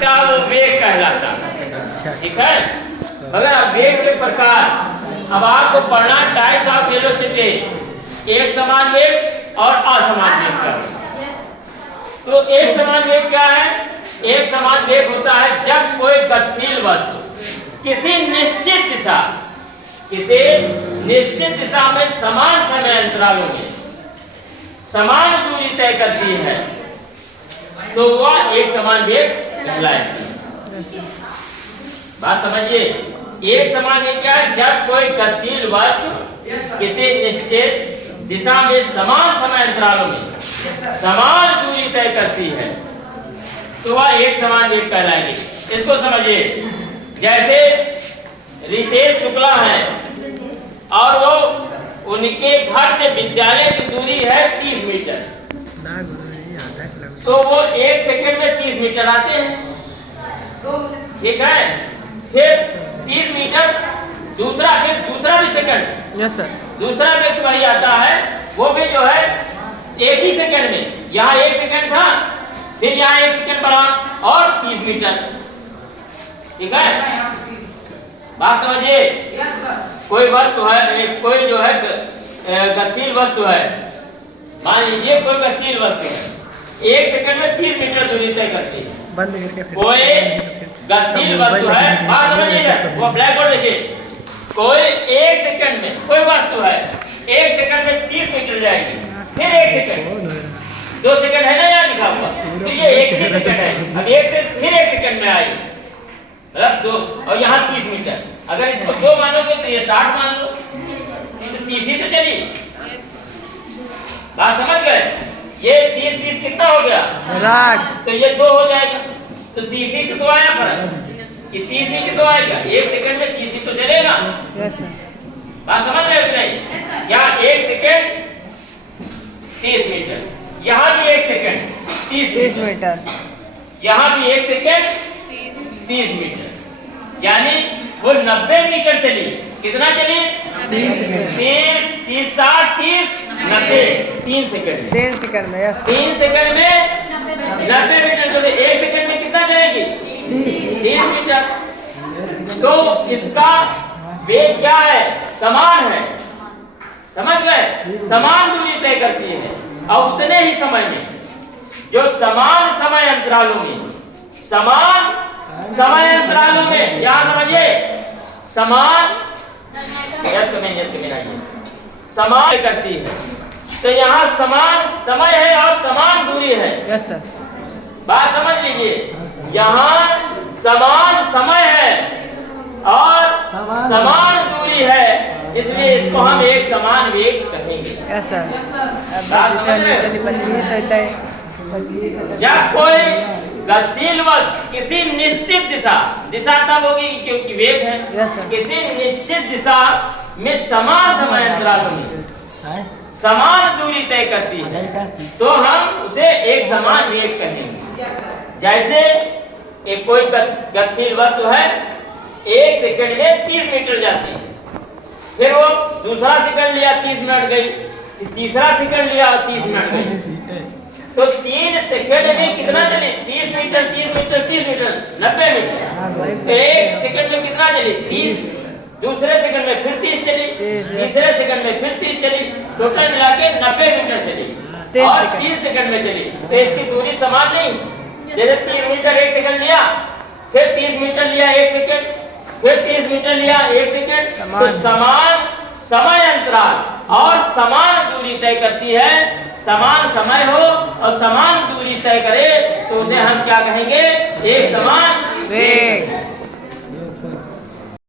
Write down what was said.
लगता है वो वेग कहलाता है। ठीक है, अगर आप वेग के प्रकार, अब आपको पढ़ना टाइप्स ऑफ वेलोसिटी, एक समान वेग और असमान वेग का। तो एक समान वेग क्या है? एक समान वेग होता है जब कोई गतिशील वस्तु किसी निश्चित दिशा में समान समय अंतरालों में समान दूरी तय करती है तो वह एक समान वेग कहलाएगी। बात समझिए, एक समान वेग क्या है? जब कोई गतिशील वस्तु किसी निश्चित दिशा में समान समय अंतरालों में समान दूरी तय करती है तो वह एक समान वेग कहलाएगी। इसको समझिए, जैसे रितेश शुक्ला है और वो उनके घर से विद्यालय की दूरी है 30 मीटर, तो वो 1 सेकंड में 30 मीटर आते हैं। ठीक है, फिर 30 मीटर दूसरा भी सेकंड, यस सर, दूसरा व्यक्ति वही आता है, वो भी जो है 1 ही सेकंड में, यहाँ 1 सेकंड था, फिर यहाँ 1 सेकंड बढ़ा और 30 मीटर। ठीक है, बात समझिए। कोई वस्तु है, कोई जो है गतिशील वस्तु है, मान लीजिए कोई गतिशील वस्तु है, 1 सेकंड में 30 मीटर दूरी तय करती है। बंद करके कोई गतिशील वस्तु है, बात समझिएगा, वो ब्लैक बोर्ड देखिए, कोई 1 सेकंड में कोई वस्तु है 1 सेकंड में 30 मीटर जाएगी, फिर 1 सेकंड, 2 सेकंड है ना यहाँ लिखा हुआ, तो ये 1 ही सेकंड है, अब 1 से फिर 1 सेकंड में आई, मतलब 2 और यहाँ 30 मीटर। अगर इसको 2 मानोगे तो ये 60 मान लो, तो 30 ही तो चली। बात समझ गए? ये 30 कितना हो गया? 60। तो ये 2 हो जाएगा, तो 30 ही तो आया फर्क, ये 30 ही तो आएगा, 1 सेकंड में 30 ही तो चलेगा। यस सर, बात समझ रहे हो कि नहीं? यहाँ 1 सेकंड 30 मीटर, यहाँ भी 1 सेकंड 30 मीटर, यहाँ भी 1 सेकंड 30 मीटर, यानी वो 90 मीटर चली। कितना चली? 30, 30, 60, 30, 90, 3 सेकंड, 3 सेकंड में, यस 3 सेकंड में 90 मीटर चले। 1 सेकंड में कितना चलेगी? 30 मीटर। तो इसका वेग क्या है? समान है, समझ गए? समान दूरी तय करती है और उतने ही समय में, जो समान समय अंतरालों में, यहाँ समझिए, समान समान करती है, तो यहाँ समान समय है और समान दूरी है। यस सर, बात समझ लीजिए, यहाँ समान समय है और समान दूरी है, इसलिए इसको हम एक समान वेग कहेंगे। Yes sir. बात समझ रहे हो? 25 रहता है, 25। जब कोई गतिशील वस्तु किसी निश्चित दिशा तब होगी क्योंकि वेग है, यस सर। किसी निश्चित दिशा में समान समय अंतरालों में समान दूरी तय करती है तो हम उसे एक समान वेग कहेंगे। जैसे एक कोई गतिशील वस्तु है, 1 सेकंड में 30 मीटर जाती है, फिर वो दूसरा सेकंड लिया 30 मिनट गई, तीसरा सेकंड लिया 30 मिनट गई, तो 3 सेकंड में कितना चली? 30 मीटर 30 मीटर 30 मीटर 90 मीटर। तो 1 सेकंड में कितना चली? 30, दूसरे सेकंड में फिर 30 चली, तीसरे सेकंड में फिर 30 चली, टोटल मिला के 90 मीटर चली और 3 सेकंड में चली। तो इसकी दूरी समान नहीं, जैसे 30 मीटर 1 सेकंड लिया, फिर 30 मीटर लिया 1 सेकंड, फिर 30 मीटर लिया 1 सेकंड, तो समान समय अंतराल और समान दूरी तय करती है। समान समय हो और समान दूरी तय करे तो उसे हम क्या कहेंगे? एक समान वेग।